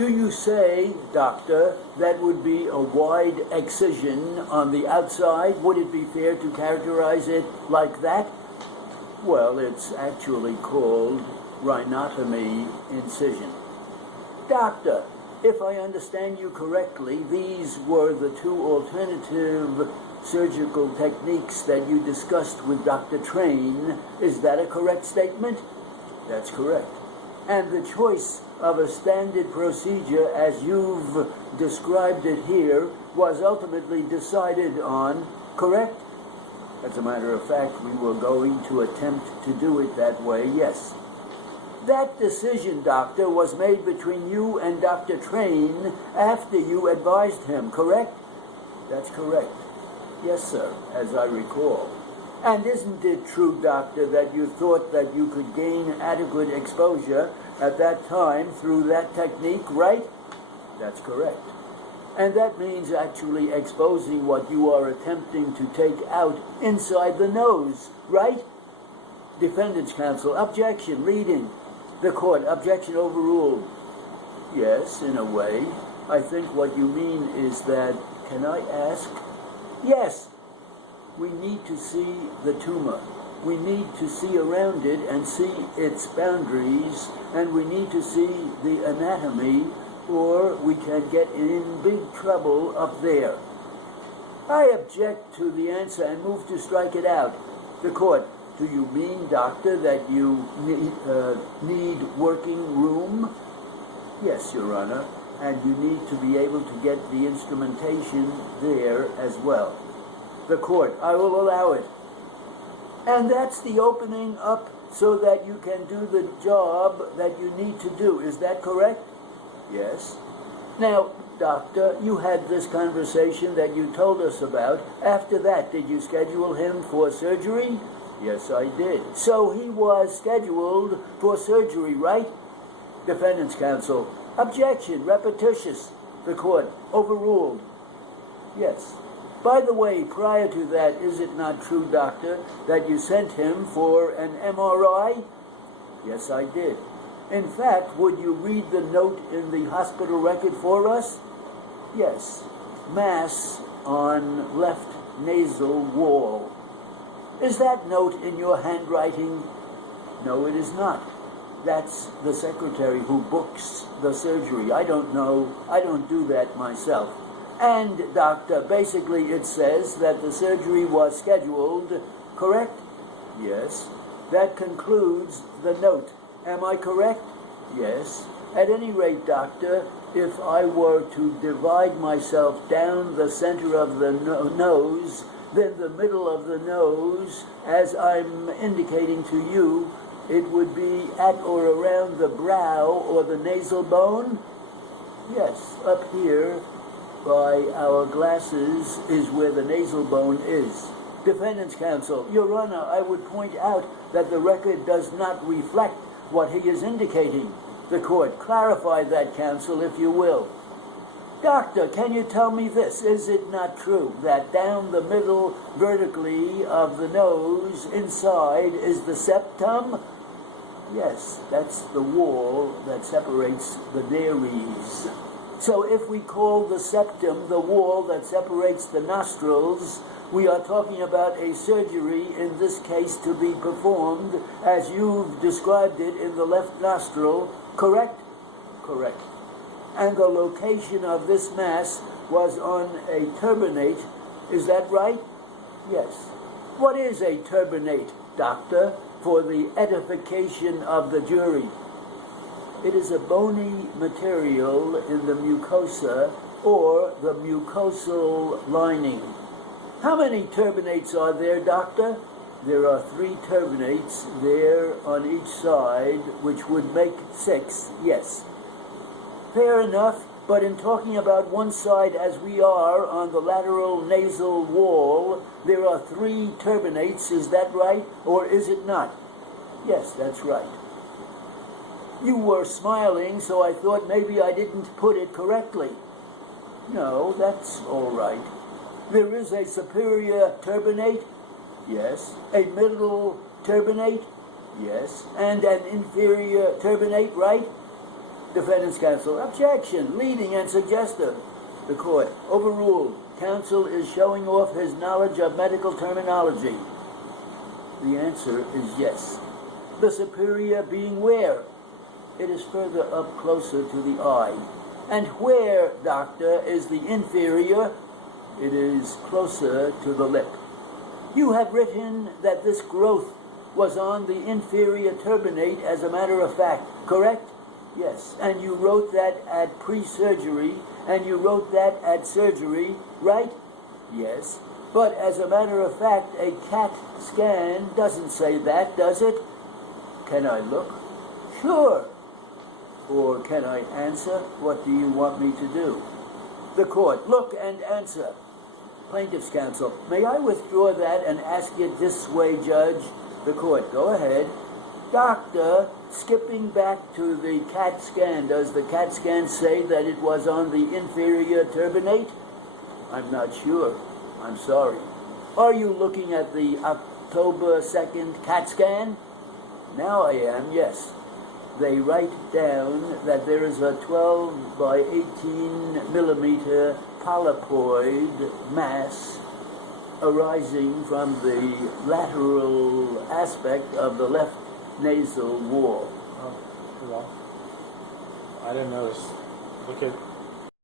Do you say, doctor, that would be a wide excision on the outside? Would it be fair to characterize it like that? Well, it's actually called rhinotomy incision. Doctor, if I understand you correctly, these were the two alternative surgical techniques that you discussed with Dr. Train. Is that a correct statement? That's correct. And the choice of a standard procedure, as you've described it here, was ultimately decided on, correct? As a matter of fact, we were going to attempt to do it that way, yes. That decision, doctor, was made between you and Dr. Train after you advised him, correct? That's correct. Yes, sir, as I recall. And isn't it true, doctor, that you thought that you could gain adequate exposure at that time through that technique, right? That's correct. And that means actually exposing what you are attempting to take out inside the nose, right? Defendant's counsel, objection, reading. The court, objection overruled. Yes, in a way. I think what you mean is that, can I ask? Yes. We need to see the tumor. We need to see around it and see its boundaries, and we need to see the anatomy, or we can get in big trouble up there. I object to the answer and move to strike it out. The court, do you mean, doctor, that you need working room? Yes, Your Honor, and you need to be able to get the instrumentation there as well. The court, I will allow it. And that's the opening up so that you can do the job that you need to do. Is that correct? Yes. Now, doctor, you had this conversation that you told us about. After that, did you schedule him for surgery? Yes, I did. So he was scheduled for surgery, right? Defendant's counsel, objection, repetitious. The court, overruled. Yes. By the way, prior to that, is it not true, doctor, that you sent him for an MRI? Yes, I did. In fact, would you read the note in the hospital record for us? Yes. Mass on left nasal wall. Is that note in your handwriting? No, it is not. That's the secretary who books the surgery. I don't know. I don't do that myself. And, doctor, basically it says that the surgery was scheduled, correct? Yes. That concludes the note. Am I correct? Yes. At any rate, doctor, if I were to divide myself down the center of the nose, then the middle of the nose, as I'm indicating to you, it would be at or around the brow or the nasal bone? Yes, up here by our glasses is where the nasal bone is. Defendant's counsel, Your Honor, I would point out that the record does not reflect what he is indicating. The court, clarify that, counsel, if you will. Doctor, can you tell me this? Is it not true that down the middle vertically of the nose inside is the septum? Yes, that's the wall that separates the nares. So if we call the septum the wall that separates the nostrils, we are talking about a surgery, in this case, to be performed as you've described it in the left nostril, correct? Correct. And the location of this mass was on a turbinate. Is that right? Yes. What is a turbinate, doctor, for the edification of the jury? It is a bony material in the mucosa or the mucosal lining. How many turbinates are there, doctor? There are 3 turbinates there on each side, which would make 6, yes. Fair enough, but in talking about one side as we are on the lateral nasal wall, there are 3 turbinates, is that right, or is it not? Yes, that's right. You were smiling, so I thought maybe I didn't put it correctly. No, that's all right. There is a superior turbinate? Yes. A middle turbinate? Yes. And an inferior turbinate, right? Defendant's counsel, objection, leading and suggestive. The court, overruled. Counsel is showing off his knowledge of medical terminology. The answer is yes. The superior being where? It is further up closer to the eye. And where, doctor, is the inferior? It is closer to the lip. You have written that this growth was on the inferior turbinate as a matter of fact, correct? Yes. And you wrote that at pre-surgery, and you wrote that at surgery, right? Yes. But as a matter of fact, a CAT scan doesn't say that, does it? Can I look? Sure. Or can I answer? What do you want me to do? The court, look and answer. Plaintiff's counsel, may I withdraw that and ask it this way, Judge? The court, go ahead. Doctor, skipping back to the CAT scan, does the CAT scan say that it was on the inferior turbinate? I'm not sure. I'm sorry. Are you looking at the October 2nd CAT scan? Now I am, yes. They write down that there is a 12 by 18 millimeter polypoid mass arising from the lateral aspect of the left nasal wall. Oh, well, I didn't notice. Look at